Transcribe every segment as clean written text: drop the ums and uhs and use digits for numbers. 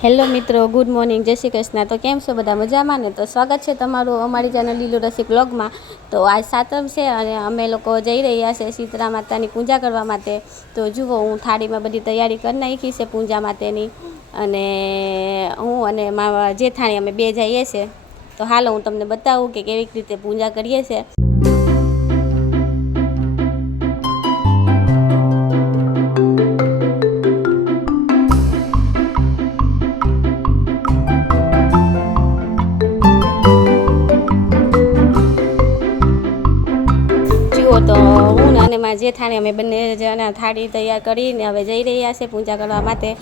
Hello મિત્રો, good morning, જય શ્રી કૃષ્ણ। તો કેમ છો બધા? મજામાં ને? તો સ્વાગત છે તમારું અમારી ચેનલ લીલું રસિક બ્લોગમાં। તો આજ સાતમ છે અને અમે લોકો જઈ રહ્યા છે શીતળા માતાની પૂજા કરવા માટે। તો જુઓ, હું થાળીમાં બધી તૈયારી કરી નાખી છે પૂજા માટેની, અને હું અને મારા જેઠાણી અમે બે જઈએ છીએ। તો હાલો હું તમને બતાવું કે કેવી રીતે પૂજા કરીએ છીએ। તો હું અને મારા જેઠાણી અમે બંને જણા થાળી તૈયાર કરીને હવે જઈ રહ્યા છે પૂજા કરવા માટે।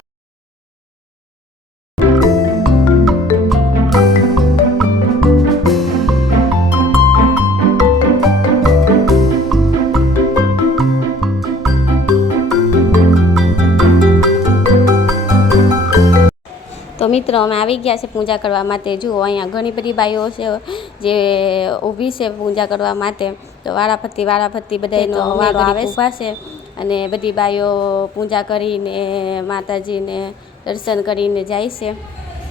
તો મિત્રો અમે આવી ગયા છે પૂજા કરવા માટે। જુઓ, અહીંયા ઘણી બધી બાઈઓ છે જે ઊભી છે પૂજા કરવા માટે। તો વારાફરતી બધાનો વારો આવે ઊભા છે, અને બધી બાઈઓ પૂજા કરીને માતાજીને દર્શન કરીને જાય છે।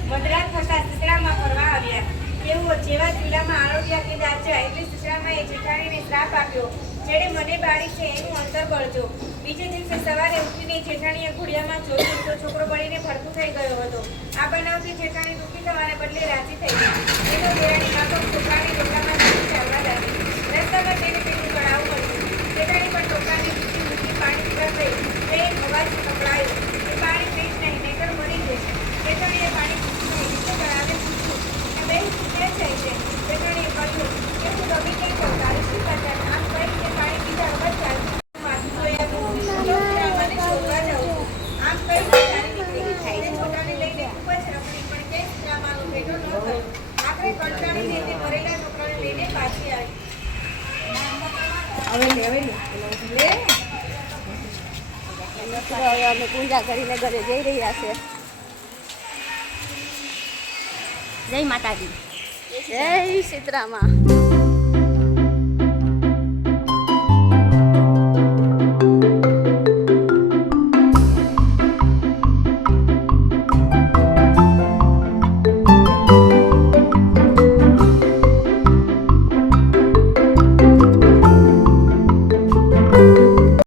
મધરાત થતા શીતળામાં ફરવા આવ્યા। તેઓ જેવા ચૂલામાં આરોગ્યા કે દાચ્યા એટલે શીતળામાં એ જેઠાણીને શ્રાપ આપ્યો, જેણે મને બાળી છે એનું અંતર બળજો। બીજે દિવસે સવારે ઉઠીને જેઠાણીએ ઘોડિયામાં જોયું તો છોકરો બળીને ભડકું થઈ ગયો હતો। આ બનાવથી જેઠાણી દુઃખી થવાને બદલે રાજી થઈ ગઈ। એનો દેરાણી કાકો છોકરાની ટોપલામાં ચાલવા લાગી। રસ્તામાં તેને પેલું તળાવ મળ્યું। જેઠાણી પણ ટોપલાની મૂકી પાણી પીવા ગઈ। તે અવાજ સંભળાયો, એ પાણી પીશ નહીં, નહીંતર મરી જશે। જેઠાણીએ પાણી પૂછ્યું, તળાવે પૂછ્યું, એ બેન ક્યાં જાય છે? જેઠાણીએ કહ્યું કે હું રમી નહીં જાઉં, તારી શું પાછળ? આમ કહીને પાણી પીધા અવાજ ચાલતી માથું ધોયા મને શોધવા જાઉં છું। આમ કહીને તારી નીકળી થાય છે। છોટાને લઈને ખૂબ જ રમણી, પણ કે રામાનો ભેટો ન થયો। આખરે કંટાળીને તે મરેલા છોકરાને લઈને પાછી આવી। અમે પૂજા કરીને ઘરે જઈ રહ્યા છે। જય માતાજી, જય શીતળામાં।